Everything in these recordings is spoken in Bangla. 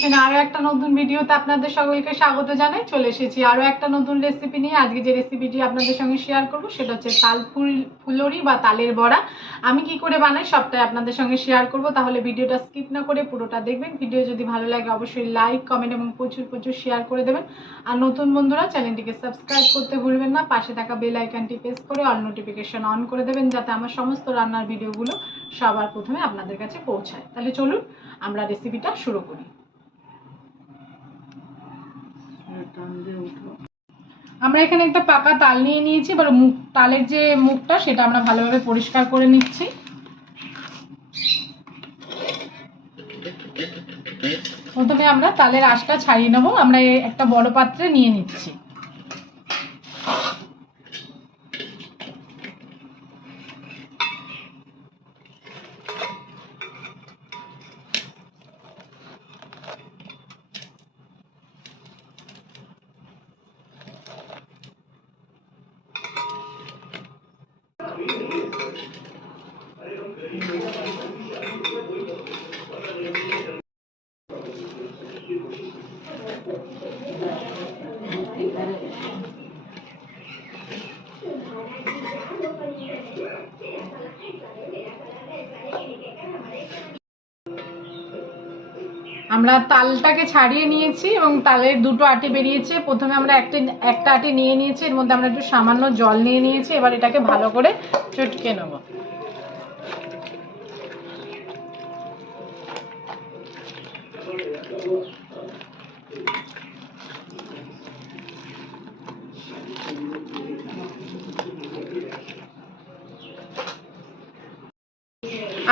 কিচেনে আরো একটা নতুন ভিডিওতে আপনাদের সকলকে স্বাগত জানাই। চলে এসেছি আরো একটা নতুন রেসিপি নিয়ে। আজকে যে রেসিপিটি আপনাদের সঙ্গে শেয়ার করব সেটা হচ্ছে ফুলুরি বা তালের বড়া। আমি কি করে বানাই সবটাই আপনাদের সঙ্গে শেয়ার করব, তাহলে ভিডিওটা স্কিপ না করে পুরোটা দেখবেন। ভিডিও যদি ভালো লাগে অবশ্যই লাইক, কমেন্ট এবং প্রচুর প্রচুর শেয়ার করে দেবেন। আর নতুন বন্ধুরা চ্যানেলটিকে সাবস্ক্রাইব করতে ভুলবেন না। পাশে থাকা বেল আইকনটি প্রেস করে অল নোটিফিকেশন অন করে দেবেন, যাতে আমার সমস্ত রান্নার ভিডিওগুলো সবার প্রথমে আপনাদের কাছে পৌঁছায়। তাহলে চলুন আমরা রেসিপিটা শুরু করি। আমরা এখানে একটা পাকা তাল নিয়ে নিয়েছি। এবার তালের যে মুখটা সেটা আমরা ভালোভাবে পরিষ্কার করে নিচ্ছি। প্রথমে আমরা তালের আঁশটা ছাড়িয়ে নেব। আমরা একটা বড় পাত্রে নিয়ে নিচ্ছি। আমরা তালটাকে ছাড়িয়ে নিয়েছি এবং তালের দুটো আটি বেরিয়েছে। প্রথমে আমরা একটা আটি নিয়ে নিয়েছি, এর মধ্যে আমরা একটু সামান্য জল নিয়ে নিয়েছি। এবার এটাকে ভালো করে চটকে নেব।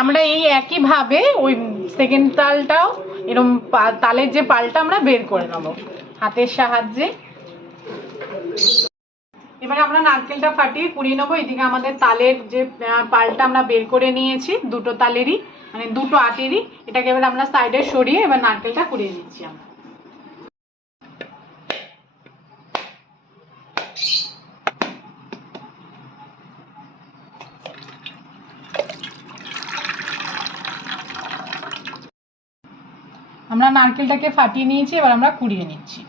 আমরা এই একইভাবে ওই সেকেন্ড তালটাও এরকম তালের যে পালটা আমরা বের করে নেব হাতের সাহায্যে। এবারে আমরা নারকেলটা ফাটিয়ে কুড়িয়ে নেবো। এদিকে আমাদের তালের যে পালটা আমরা বের করে নিয়েছি, দুটো তালেরই মানে দুটো আটিরই, এটাকে এবার আমরা সাইডে সরিয়ে এবার নারকেলটা কুড়িয়ে নিচ্ছি। আমরা নারকেলটাকে ফাটিয়ে নিয়েছি, এবার আমরা কুড়িয়ে নিচ্ছি।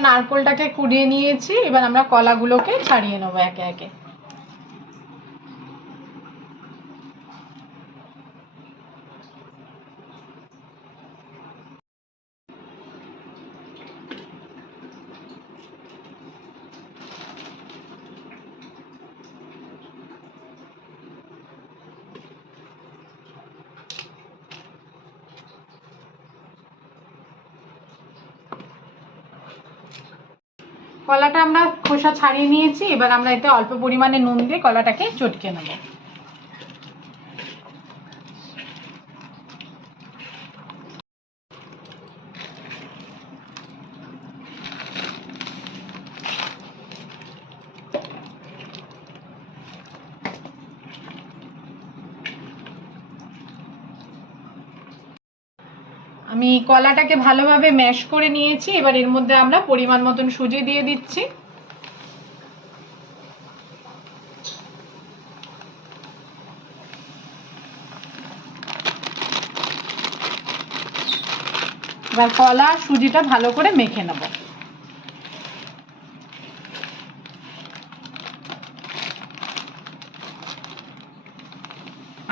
নারকেলটাকে কুড়িয়ে নিয়েছি, এবার আমরা কলাগুলোকে ছাড়িয়ে নেবো একে একে। কলাটা আমরা খোসা ছাড়িয়ে নিয়েছি। এবার আমরা এতে অল্প পরিমাণে নুন দিয়ে কলাটাকে চটকে নেব। আমি কলাটাকে ভালোভাবে ম্যাশ করে নিয়েছি। এবার এর মধ্যে আমরা পরিমাণ মতন সুজি দিয়ে দিচ্ছি। এবার কলা সুজিটা ভালো করে মেখে নেব।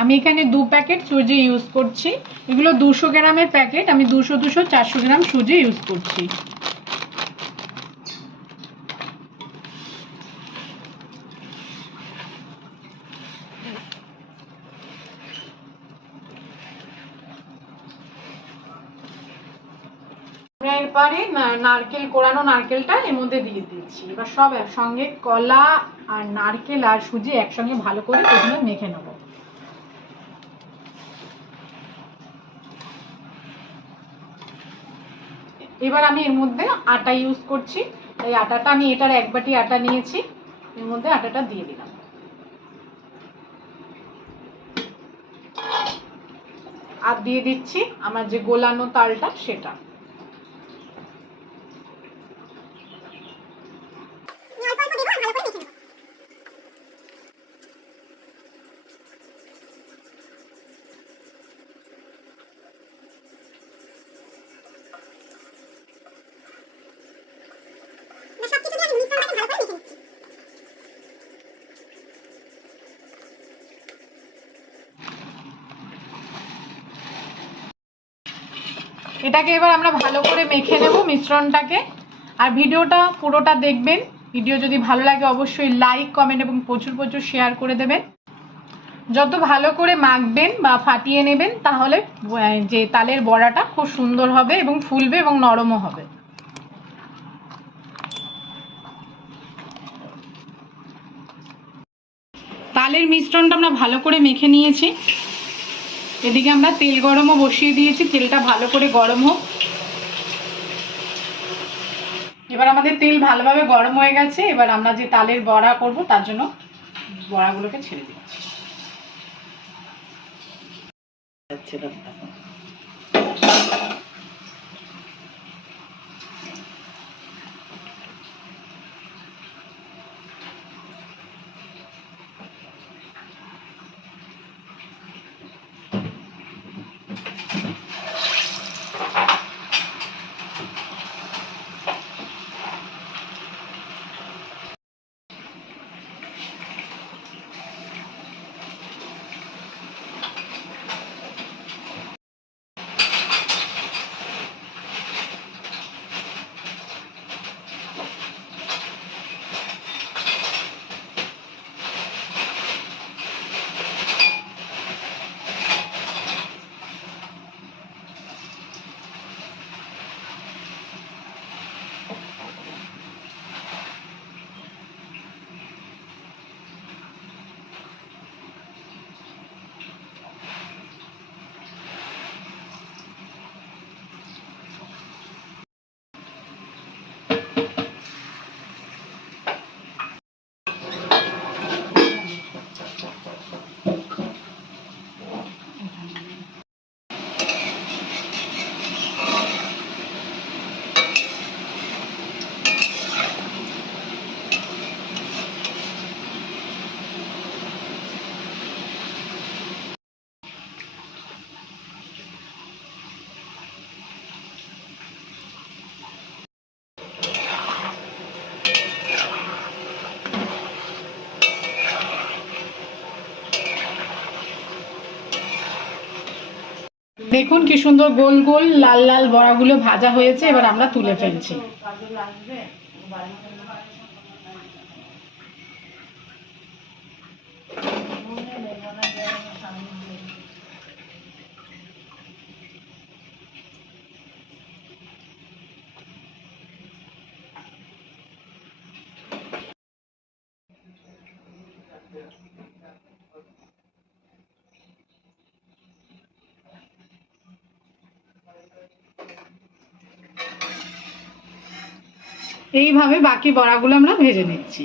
আমি এখানে 2 প্যাকেট সুজি ইউজ করছি। এগুলো 200 গ্রামের প্যাকেট, আমি 200 400 গ্রাম সুজি ইউজ করছি। এরপরে নারকেল কোড়ানো নারকেলটা এর মধ্যে দিয়ে দিচ্ছি। এবার সব একসঙ্গে কলা আর নারকেল আর সুজি একসঙ্গে ভালো করে প্রথমে মেখে নেব। এবার আমি এর মধ্যে আটা ইউজ করছি। এই আটাটা আমি এটার 1 বাটি আটা নিয়েছি, এর মধ্যে আটাটা দিয়ে দিলাম। আর দিয়ে দিচ্ছি আমার যে গোলানো তালটা সেটা। এটাকে এবার আমরা ভালো করে মেখে নেব মিশ্রণটাকে। আর ভিডিওটা পুরোটা দেখবেন। ভিডিও যদি ভালো লাগে অবশ্যই লাইক কমেন্ট এবং প্রচুর প্রচুর শেয়ার করে দেবেন। যত ভালো করে মাখবেন বা ফাটিয়ে নেবেন তাহলে যে তালের বড়াটা খুব সুন্দর হবে এবং ফুলবে এবং নরমও হবে। তালের মিশ্রণটা আমরা ভালো করে মেখে নিয়েছি। এদিকে আমরা তেল গরমও বসিয়ে দিয়েছি, তেলটা ভালো করে গরম হোক। এবার আমাদের তেল ভালোভাবে গরম হয়ে গেছে। এবার আমরা যে তালের বড়া করব তার জন্য বড়াগুলোকে ছেড়ে দিচ্ছি। দেখুন কি সুন্দর গোল গোল লাল লাল বড়াগুলো ভাজা হয়েছে। এবার আমরা তুলে ফেলছি। এইভাবে বাকি বড়াগুলো আমরা ভেজে নিচ্ছি।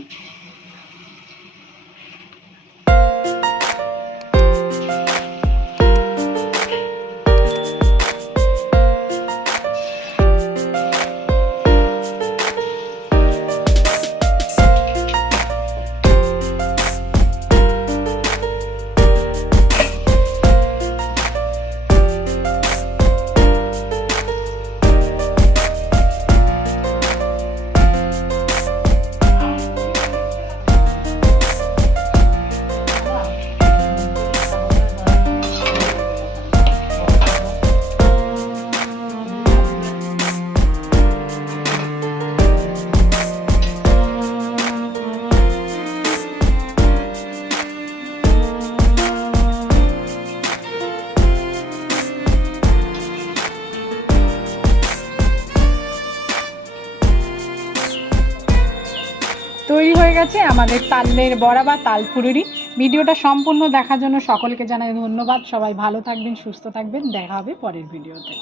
তৈরি হয়ে গেছে আমাদের তালের বড়া বা তাল ফুলুরি। ভিডিওটা সম্পূর্ণ দেখার জন্য সকলকে জানাই ধন্যবাদ। সবাই ভালো থাকবেন, সুস্থ থাকবেন। দেখা হবে পরের ভিডিওতে।